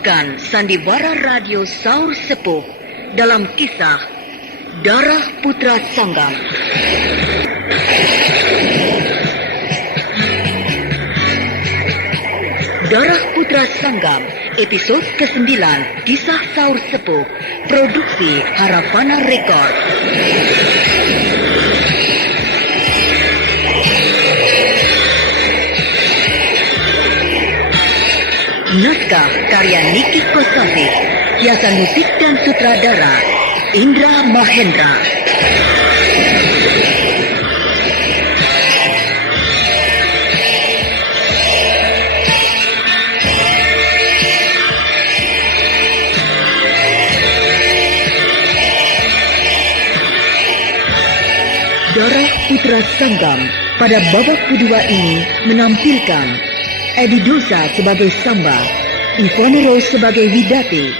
mempersembahkan sandiwara radio Saur Sepuh dalam kisah Darah Putra Sanggam. Darah Putra Sanggam, episode ke-9, Kisah Saur Sepuh, produksi Harapana Record. Naskah karya Niki Kosasih, hiasan musik dan sutradara Indra Mahendra. Darah Putra Sanggam pada babak kedua ini menampilkan Edi Dosa sebagai Samba, Ivana Rose sebagai Widati,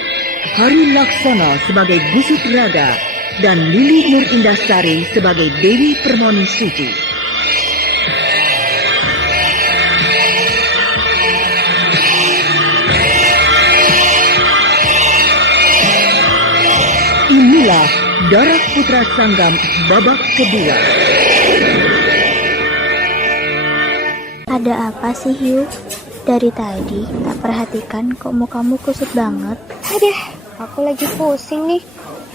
Hari Laksana sebagai Busut Raga, dan Lili Nur Indasari sebagai Dewi Permoni Suci. Inilah Darah Putra Sanggam babak kedua. Ada apa sih, Yu? Dari tadi tak perhatikan kok mukamu kusut banget. Aduh, aku lagi pusing nih.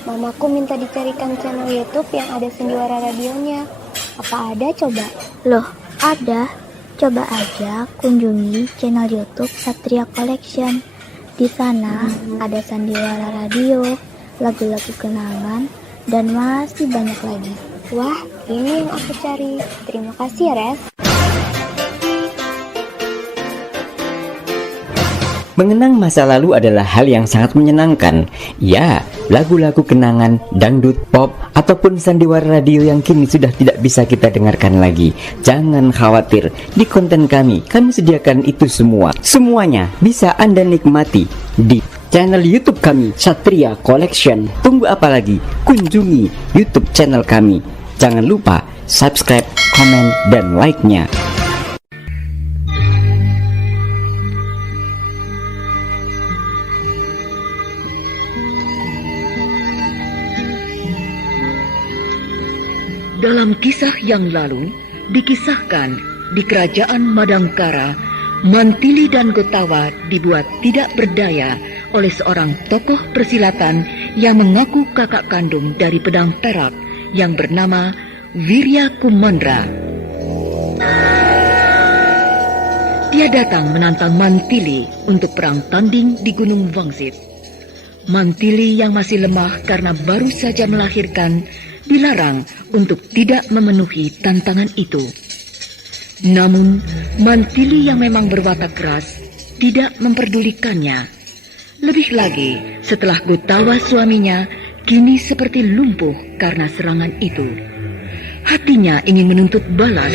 Mamaku minta dicarikan channel YouTube yang ada sandiwara radionya. Apa ada coba? Loh, ada. Coba aja kunjungi channel YouTube Satria Collection. Di sana ada sandiwara radio, lagu-lagu kenangan, dan masih banyak lagi. Wah, ini yang aku cari. Terima kasih ya, Res. Mengenang masa lalu adalah hal yang sangat menyenangkan. Ya, lagu-lagu kenangan, dangdut, pop, ataupun sandiwara radio yang kini sudah tidak bisa kita dengarkan lagi. Jangan khawatir, di konten kami sediakan itu semua. Semuanya bisa Anda nikmati di channel YouTube kami, Satria Collection. Tunggu apa lagi? Kunjungi YouTube channel kami. Jangan lupa subscribe, komen, dan like-nya. Dalam kisah yang lalu, dikisahkan di kerajaan Madangkara, Mantili dan Gotawa dibuat tidak berdaya oleh seorang tokoh persilatan yang mengaku kakak kandung dari pedang perak yang bernama Wirya Kumandra. Dia datang menantang Mantili untuk perang tanding di Gunung Wangsit. Mantili yang masih lemah karena baru saja melahirkan dilarang untuk tidak memenuhi tantangan itu. Namun, Mantili yang memang berwatak keras tidak memperdulikannya. Lebih lagi, setelah Gotawa suaminya kini seperti lumpuh karena serangan itu. Hatinya ingin menuntut balas.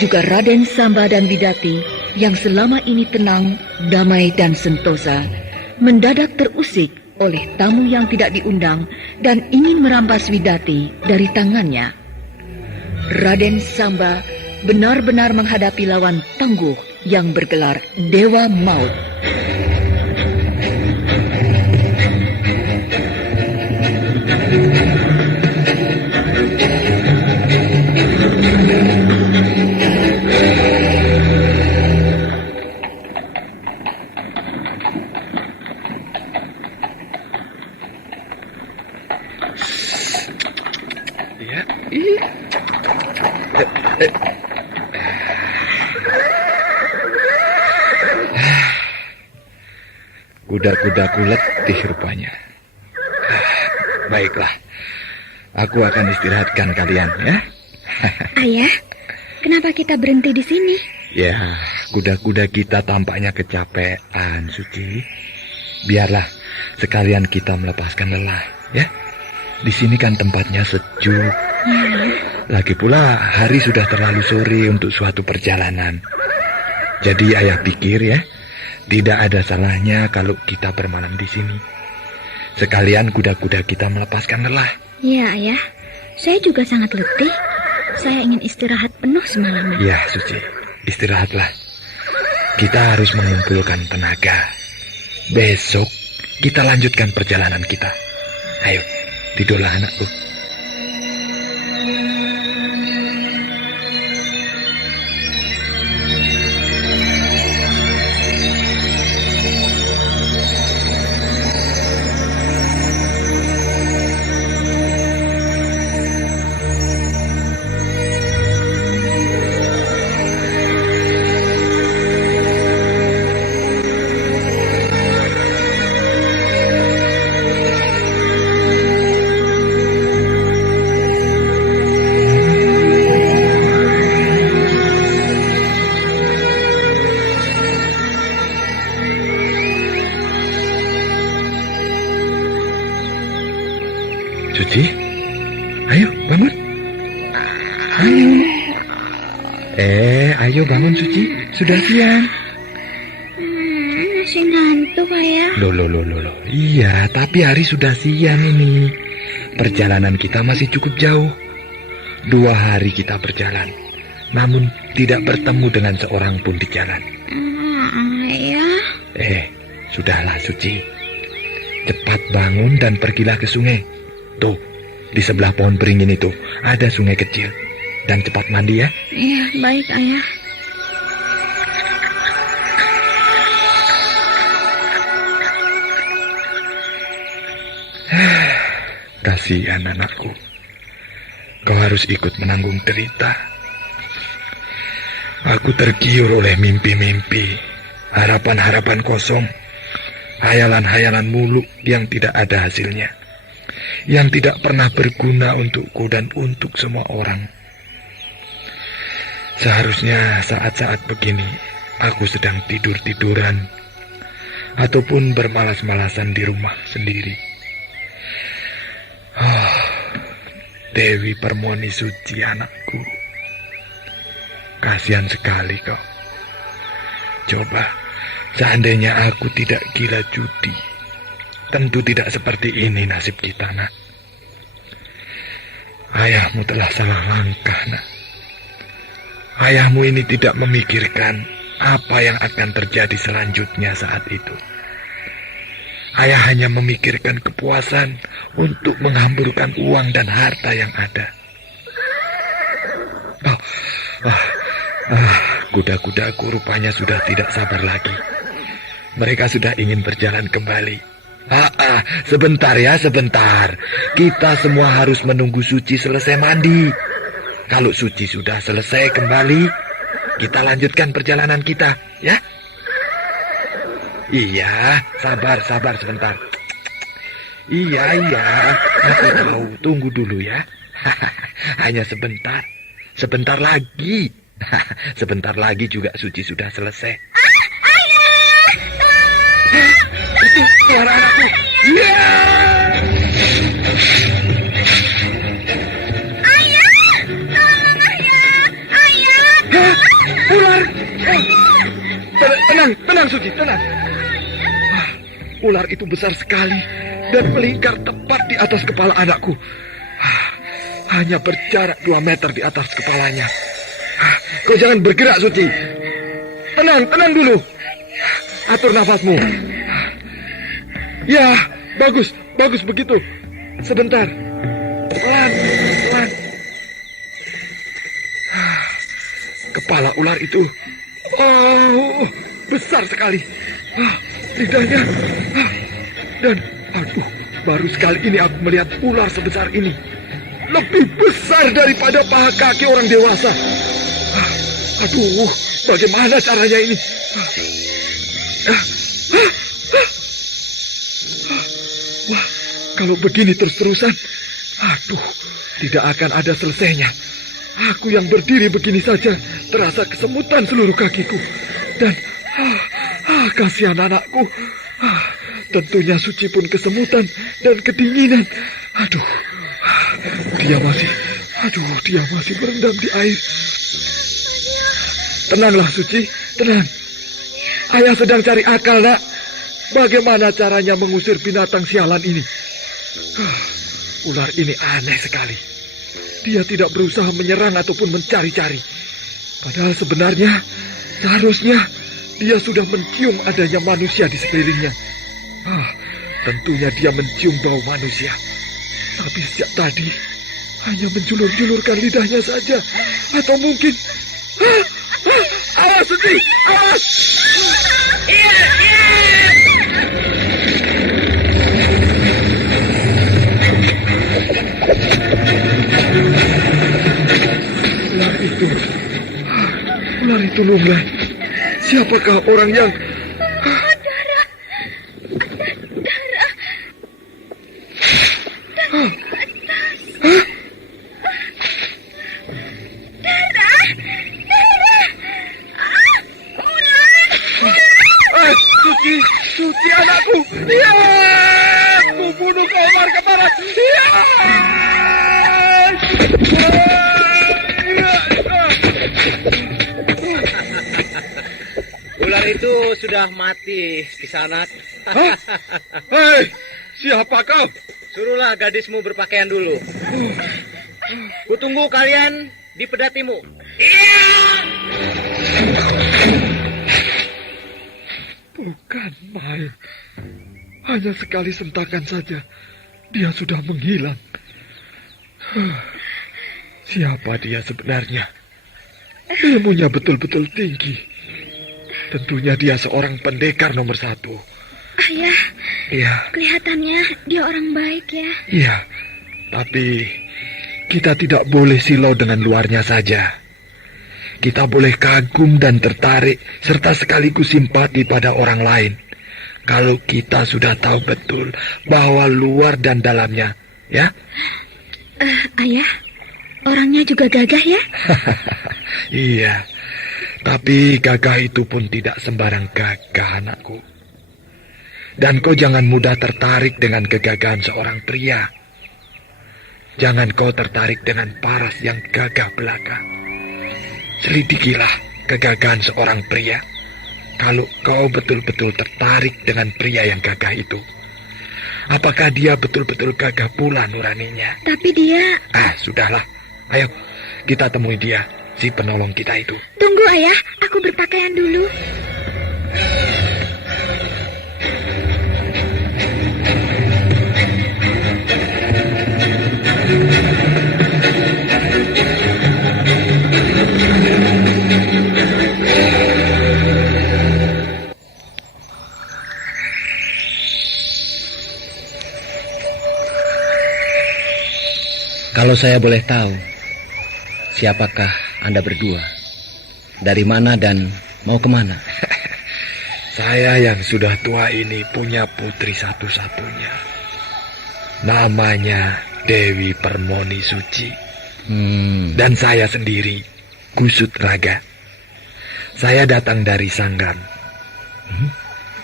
Juga Raden Samba dan Widati yang selama ini tenang, damai dan sentosa mendadak terusik oleh tamu yang tidak diundang dan ingin merampas Widati dari tangannya. Raden Samba benar-benar menghadapi lawan tangguh yang bergelar Dewa Maut. Kuda-kudaku letih rupanya. Baiklah, aku akan istirahatkan kalian ya. Ayah, kenapa kita berhenti di sini? Ya, kuda-kuda kita tampaknya kecapean, Suci. Biarlah sekalian kita melepaskan lelah, ya. Di sini kan tempatnya sejuk. Ya. Lagi pula hari sudah terlalu sore untuk suatu perjalanan. Jadi ayah pikir ya, tidak ada salahnya kalau kita bermalam di sini. Sekalian kuda-kuda kita melepaskan lelah. Ya, Ayah. Saya juga sangat letih. Saya ingin istirahat penuh semalaman. Ya, Suci. Istirahatlah. Kita harus mengumpulkan tenaga. Besok kita lanjutkan perjalanan kita. Ayo, tidurlah anakku. Suci, ayo bangun. Ayo bangun Suci, sudah siang. Masih ngantuk, Ayah. Loh. Iya, tapi hari sudah siang ini. Perjalanan kita masih cukup jauh. 2 hari kita berjalan, namun tidak bertemu dengan seorang pun di jalan. Ayah. Sudahlah Suci. Cepat bangun dan pergilah ke sungai. Tuh, di sebelah pohon beringin itu ada sungai kecil. Dan cepat mandi ya. Iya, baik, Ayah. Kasihan anakku. Kau harus ikut menanggung derita. Aku tergiur oleh mimpi-mimpi, harapan-harapan kosong, hayalan-hayalan muluk yang tidak ada hasilnya, yang tidak pernah berguna untukku dan untuk semua orang. Seharusnya saat-saat begini aku sedang tidur-tiduran ataupun bermalas-malasan di rumah sendiri. Dewi Permoni Suci anakku, kasihan sekali kau. Coba seandainya aku tidak gila judi, tentu tidak seperti ini nasib kita, nak. Ayahmu telah salah langkah, nak. Ayahmu ini tidak memikirkan apa yang akan terjadi selanjutnya saat itu. Ayah hanya memikirkan kepuasan untuk menghamburkan uang dan harta yang ada. Kuda-kudaku rupanya sudah tidak sabar lagi. Mereka sudah ingin berjalan kembali. Sebentar ya, sebentar. Kita semua harus menunggu Suci selesai mandi. Kalau Suci sudah selesai kembali, kita lanjutkan perjalanan kita, ya? Iya, sabar sebentar. Iya, aku tahu. Tunggu dulu ya. Hanya sebentar. Sebentar lagi. Sebentar lagi juga Suci sudah selesai. Itu suara anakku. Iya. Ular. Tenang Suci, tenang. Ular itu besar sekali dan melingkar tepat di atas kepala anakku. Hanya berjarak 2 meter di atas kepalanya. Kau jangan bergerak, Suci. Tenang dulu. Atur nafasmu. Ya, bagus begitu. Sebentar. Pelan. Kepala ular itu, besar sekali. Lidahnya, dan baru sekali ini aku melihat ular sebesar ini. Lebih besar daripada paha kaki orang dewasa. Bagaimana caranya ini? Wah, kalau begini terus-terusan, tidak akan ada selesainya. Aku yang berdiri begini saja terasa kesemutan seluruh kakiku. Dan kasihan anakku. Tentunya Suci pun kesemutan dan kedinginan. Dia masih berendam di air. Tenanglah Suci, tenang. Ayah sedang cari akal, nak. Bagaimana caranya mengusir binatang sialan ini? Ular ini aneh sekali. Dia tidak berusaha menyerang ataupun mencari-cari. Padahal sebenarnya, seharusnya dia sudah mencium adanya manusia di sekelilingnya. Tentunya dia mencium bau manusia. Tapi sejak tadi, hanya menjulur-julurkan lidahnya saja. Atau mungkin... Awas, Suci! Awas! Ular itu Lunglai. Siapakah orang yang... Darah. Suci anakku. Ya, aku bunuh kau warga barat. Ya. Ular itu sudah mati, Kisanak. Hei, siapa kau? Suruhlah gadismu berpakaian dulu. Kutunggu kalian di pedatimu. Bukan main. Hanya sekali sentakan saja, dia sudah menghilang. Siapa dia sebenarnya? Ilmunya betul-betul tinggi. Tentunya dia seorang pendekar nomor 1. Ayah, Iya, kelihatannya dia orang baik ya. iya. Tapi kita tidak boleh silau dengan luarnya saja. Kita boleh kagum dan tertarik serta sekaligus simpati pada orang lain. Kalau kita sudah tahu betul bahwa luar dan dalamnya, ya? Ayah, orangnya juga gagah ya? Iya. Tapi gagah itu pun tidak sembarang gagah, anakku. Dan kau jangan mudah tertarik dengan kegagahan seorang pria. Jangan kau tertarik dengan paras yang gagah belaka. Selidikilah kegagahan seorang pria. Kalau kau betul-betul tertarik dengan pria yang gagah itu, apakah dia betul-betul gagah pula nuraninya? Tapi dia... Sudahlah. Ayo, kita temui dia, si penolong kita itu. Tunggu ayah, aku berpakaian dulu. Kalau saya boleh tahu, siapakah Anda berdua? Dari mana dan mau kemana? Saya yang sudah tua ini punya putri satu-satunya. Namanya Dewi Permoni Suci. Dan saya sendiri, Gusut Raga. Saya datang dari Sanggam.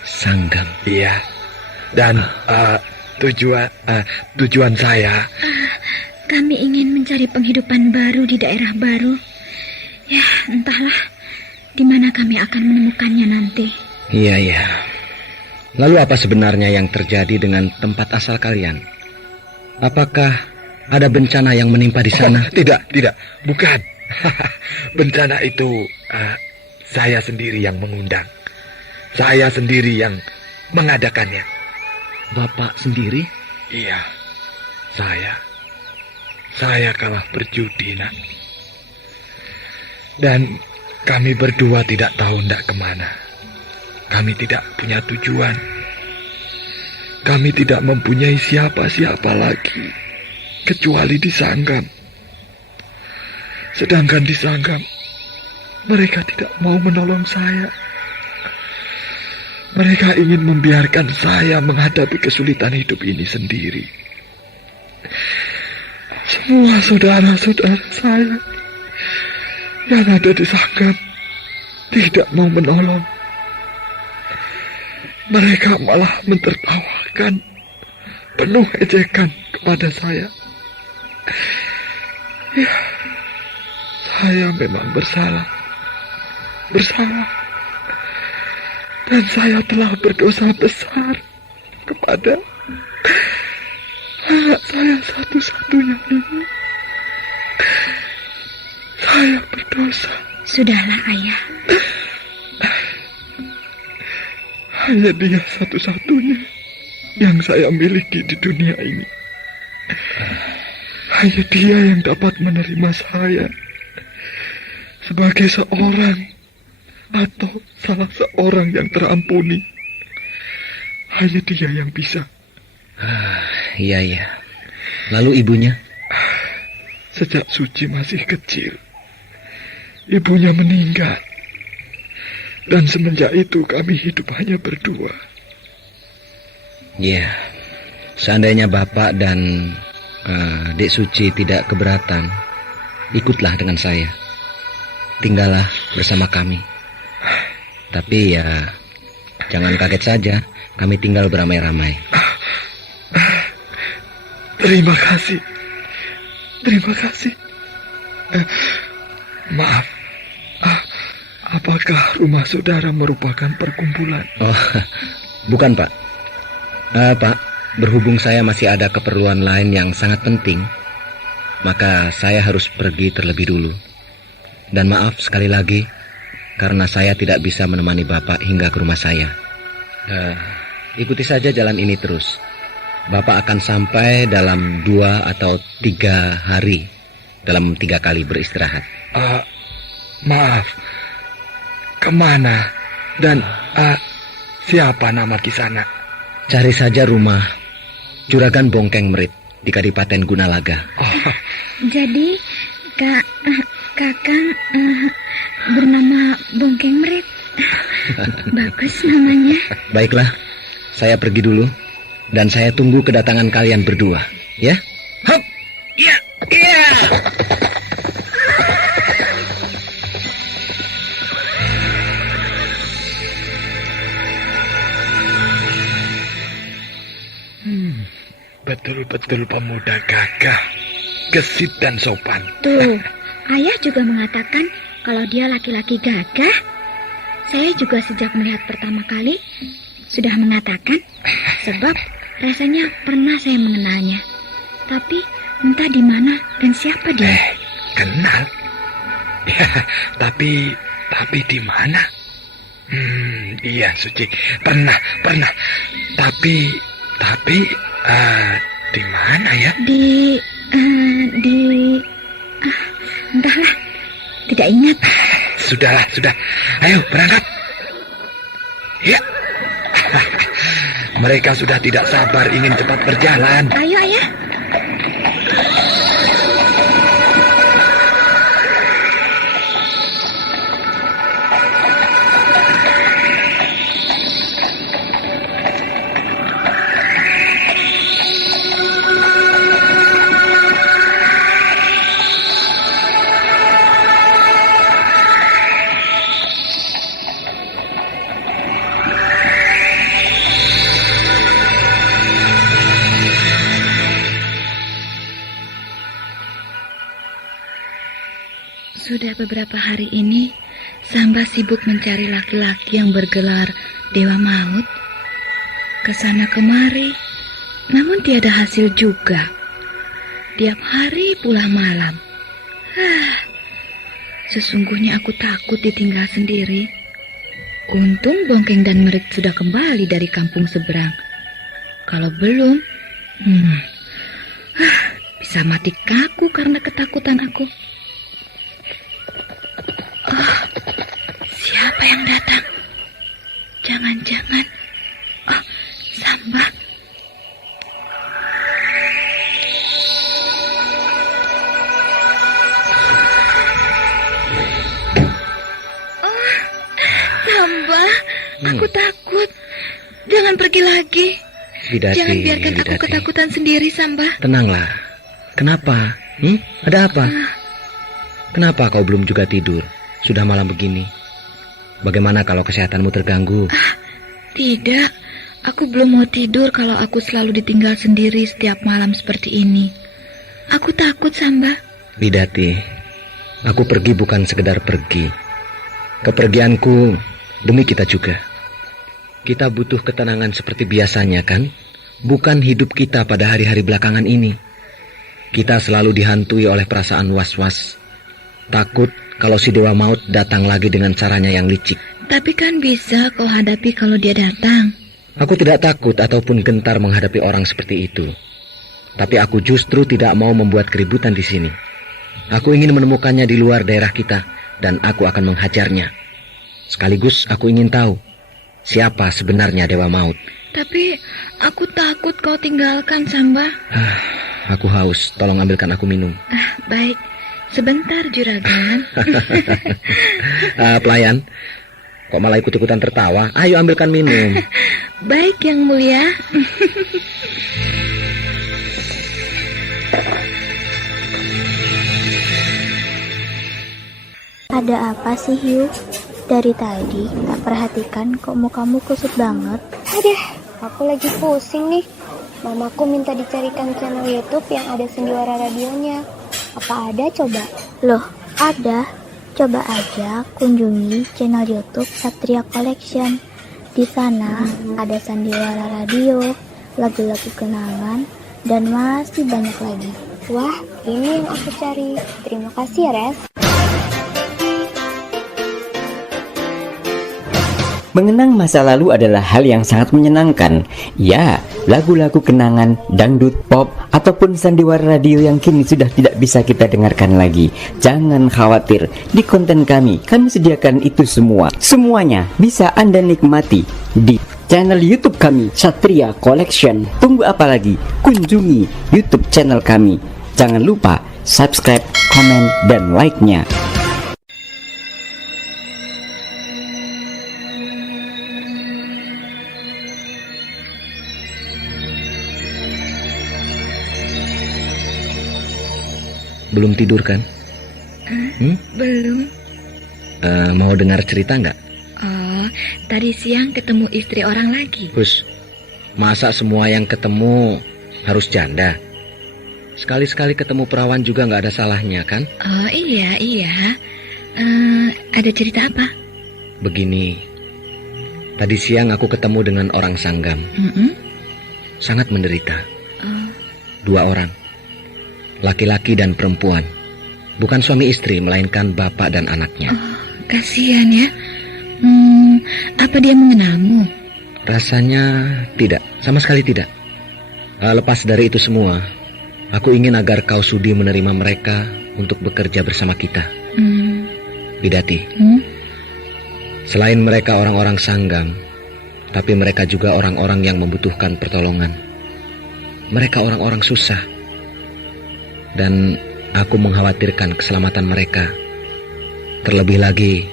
Sanggam? Iya. Dan tujuan saya... Kami ingin mencari penghidupan baru di daerah baru. Ya, entahlah di mana kami akan menemukannya nanti. Iya. Lalu apa sebenarnya yang terjadi dengan tempat asal kalian? Apakah ada bencana yang menimpa di sana? Tidak, bukan. Bencana itu saya sendiri yang mengundang. Saya sendiri yang mengadakannya. Bapak sendiri? Iya, Saya kalah berjudi, nak. Dan kami berdua tidak tahu hendak kemana. Kami tidak punya tujuan. Kami tidak mempunyai siapa-siapa lagi, kecuali di Sanggam. Sedangkan di Sanggam, mereka tidak mau menolong saya. Mereka ingin membiarkan saya menghadapi kesulitan hidup ini sendiri. Semua saudara-saudara saya yang ada di Sanggam tidak mau menolong. Mereka malah mentertawakan, penuh ejekan kepada saya. Ya, saya memang bersalah. Dan saya telah berdosa besar kepada anak saya satu-satunya ini. Saya berdosa. Sudahlah, Ayah. Hanya dia satu-satunya yang saya miliki di dunia ini. Hanya dia yang dapat menerima saya sebagai seorang atau salah seorang yang terampuni. Hanya dia yang bisa. Iya. Lalu ibunya? Sejak Suci masih kecil, ibunya meninggal. Dan semenjak itu kami hidup hanya berdua. Iya. Seandainya Bapak dan Dek Suci tidak keberatan, ikutlah dengan saya. Tinggallah bersama kami. Tapi ya, jangan kaget saja, kami tinggal beramai-ramai. Terima kasih. Terima kasih. Maaf. Apakah rumah saudara merupakan perkumpulan? Oh, bukan, Pak. Pak, berhubung saya masih ada keperluan lain yang sangat penting, maka saya harus pergi terlebih dulu. Dan maaf sekali lagi, karena saya tidak bisa menemani Bapak hingga ke rumah saya. Ikuti saja jalan ini terus. Bapak akan sampai dalam 2 atau 3 hari, dalam 3 kali beristirahat. Maaf, kemana dan siapa nama Kisana? Cari saja rumah Juragan Bongkeng Merit di Kadipaten Gunalaga. Jadi, Kakang bernama Bongkeng Merit. Bagus namanya. Baiklah, saya pergi dulu dan saya tunggu kedatangan kalian berdua, ya? Hop! Iya! Iya! Betul-betul pemuda gagah, gesit dan sopan. Tuh, Ayah juga mengatakan kalau dia laki-laki gagah. Saya juga sejak melihat pertama kali sudah mengatakan, sebab rasanya pernah saya mengenalnya. Tapi entah di mana dan siapa dia. Kenal? Ya, tapi di mana? Iya Suci, pernah. Tapi di mana ya? Entahlah, tidak ingat. Sudah. Ayo berangkat. Ya. Mereka sudah tidak sabar ingin cepat berjalan. Ayo, Ayah. Sudah beberapa hari ini, Samba sibuk mencari laki-laki yang bergelar Dewa Maut. Kesana kemari, namun tiada hasil juga. Tiap hari pula malam. Sesungguhnya aku takut ditinggal sendiri. Untung Bongkeng dan Merit sudah kembali dari kampung seberang. Kalau belum, bisa mati kaku karena ketakutan aku. Siapa yang datang? Jangan-jangan Samba. Samba, aku takut. Jangan pergi lagi. Bidati, Jangan biarkan aku ketakutan sendiri, Samba. Tenanglah. Kenapa? Ada apa? Kenapa kau belum juga tidur? Sudah malam begini. Bagaimana kalau kesehatanmu terganggu? Tidak, aku belum mau tidur kalau aku selalu ditinggal sendiri setiap malam seperti ini. Aku takut, Samba. Bidati, aku pergi bukan sekedar pergi. Kepergianku demi kita juga. Kita butuh ketenangan seperti biasanya, kan? Bukan hidup kita pada hari-hari belakangan ini. Kita selalu dihantui oleh perasaan was-was. Takut kalau si Dewa Maut datang lagi dengan caranya yang licik. Tapi kan bisa kau hadapi kalau dia datang. Aku tidak takut ataupun gentar menghadapi orang seperti itu. Tapi aku justru tidak mau membuat keributan di sini. Aku ingin menemukannya di luar daerah kita, dan aku akan menghajarnya. Sekaligus aku ingin tahu siapa sebenarnya Dewa Maut. Tapi aku takut kau tinggalkan, Samba. Aku haus, tolong ambilkan aku minum. Baik, sebentar Juragan. Pelayan, kok malah ikut-ikutan tertawa? Ayo ambilkan minum. Baik Yang Mulia. Ada apa sih, Hiu? Dari tadi tak perhatikan kok mukamu kusut banget. Aduh, aku lagi pusing nih. Mamaku minta dicarikan channel YouTube yang ada sendiwara radionya. Apa ada coba? Loh, ada. Coba aja kunjungi channel YouTube Satria Collection. Di sana ada sandiwara radio, lagu-lagu kenangan, dan masih banyak lagi. Wah, ini yang aku cari. Terima kasih ya, Res. Mengenang masa lalu adalah hal yang sangat menyenangkan. Ya, lagu-lagu kenangan, dangdut, pop, ataupun sandiwara radio yang kini sudah tidak bisa kita dengarkan lagi. Jangan khawatir, di konten kami sediakan itu semua. Semuanya bisa Anda nikmati di channel YouTube kami, Satria Collection. Tunggu apa lagi? Kunjungi YouTube channel kami. Jangan lupa subscribe, komen, dan like-nya. Belum tidur kan? Belum. Mau dengar cerita nggak? Oh, tadi siang ketemu istri orang lagi. Hus, masa semua yang ketemu harus janda? Sekali-sekali ketemu perawan juga nggak ada salahnya, kan? Oh iya. Ada cerita apa? Begini, tadi siang aku ketemu dengan orang Sanggam. Sangat menderita. Oh. 2 orang, laki-laki dan perempuan. Bukan suami istri, melainkan bapak dan anaknya. Kasihan ya. Apa dia mengenalmu? Rasanya tidak, sama sekali tidak. Lepas dari itu semua, aku ingin agar kau sudi menerima mereka untuk bekerja bersama kita. Bidati, selain mereka orang-orang Sanggam, tapi mereka juga orang-orang yang membutuhkan pertolongan. Mereka orang-orang susah. Dan aku mengkhawatirkan keselamatan mereka. Terlebih lagi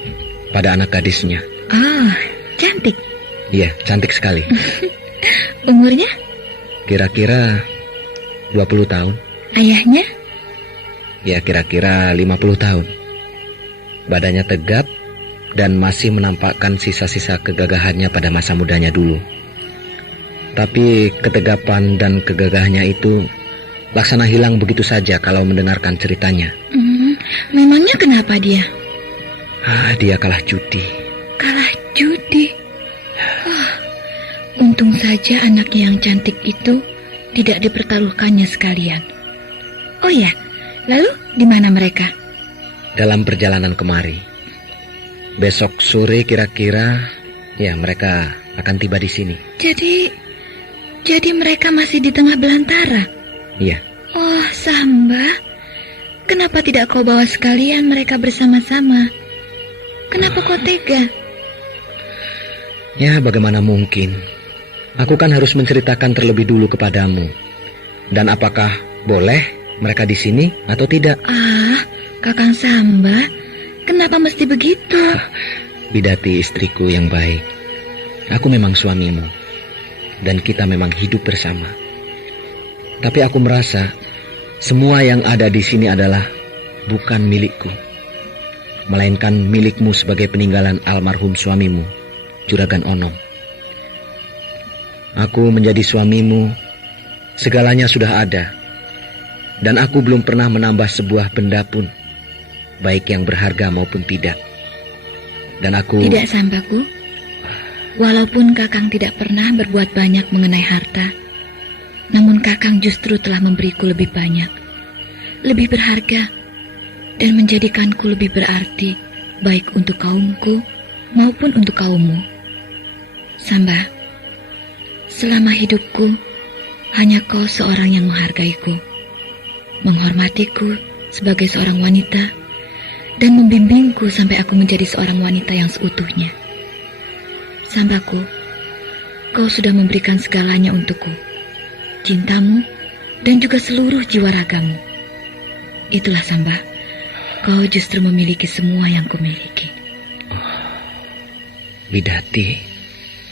pada anak gadisnya. Cantik. Iya, cantik sekali. Umurnya? Kira-kira 20 tahun. Ayahnya? Ya, kira-kira 50 tahun. Badannya tegap dan masih menampakkan sisa-sisa kegagahannya pada masa mudanya dulu. Tapi ketegapan dan kegagahannya itu laksana hilang begitu saja kalau mendengarkan ceritanya. Memangnya kenapa dia? Dia kalah judi. Kalah judi? Untung saja anak yang cantik itu tidak dipertaruhkannya sekalian. Oh ya, lalu di mana mereka? Dalam perjalanan kemari. Besok sore kira-kira, ya mereka akan tiba di sini. Jadi mereka masih di tengah belantara? Iya. Oh, Samba, kenapa tidak kau bawa sekalian mereka bersama-sama? Kenapa kau tega? Ya, bagaimana mungkin? Aku kan harus menceritakan terlebih dulu kepadamu. Dan apakah boleh mereka di sini atau tidak? Kakang Samba, kenapa mesti begitu? Bidati, istriku yang baik. Aku memang suamimu. Dan kita memang hidup bersama. Tapi aku merasa semua yang ada di sini adalah bukan milikku, melainkan milikmu sebagai peninggalan almarhum suamimu, Juragan Onom. Aku menjadi suamimu, segalanya sudah ada, dan aku belum pernah menambah sebuah benda pun, baik yang berharga maupun tidak. Dan aku... Tidak, Sambaku. Walaupun Kakang tidak pernah berbuat banyak mengenai harta, namun Kakang justru telah memberiku lebih banyak, lebih berharga, dan menjadikanku lebih berarti, baik untuk kaumku maupun untuk kaummu. Samba, selama hidupku, hanya kau seorang yang menghargaiku, menghormatiku sebagai seorang wanita, dan membimbingku sampai aku menjadi seorang wanita yang seutuhnya. Sambaku, kau sudah memberikan segalanya untukku, cintamu dan juga seluruh jiwa ragamu. Itulah Samba, kau justru memiliki semua yang kumiliki. Widati,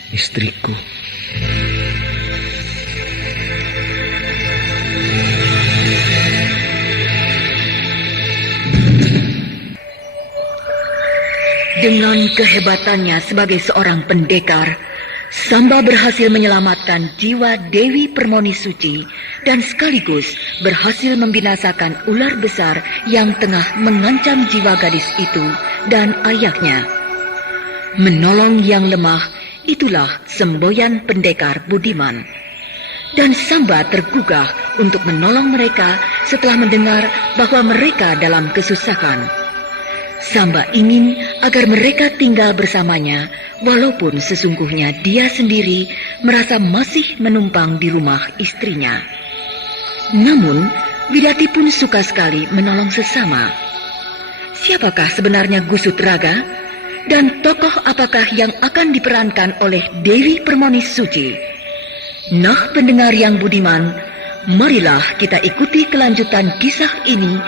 istriku. Dengan kehebatannya sebagai seorang pendekar, Samba berhasil menyelamatkan jiwa Dewi Permoni Suci dan sekaligus berhasil membinasakan ular besar yang tengah mengancam jiwa gadis itu dan ayahnya. Menolong yang lemah, itulah semboyan pendekar budiman. Dan Samba tergugah untuk menolong mereka setelah mendengar bahwa mereka dalam kesusahan. Samba ingin agar mereka tinggal bersamanya, walaupun sesungguhnya dia sendiri merasa masih menumpang di rumah istrinya. Namun, Widati pun suka sekali menolong sesama. Siapakah sebenarnya Gusut Raga? Dan tokoh apakah yang akan diperankan oleh Dewi Permoni Suci? Nah, pendengar yang budiman, marilah kita ikuti kelanjutan kisah ini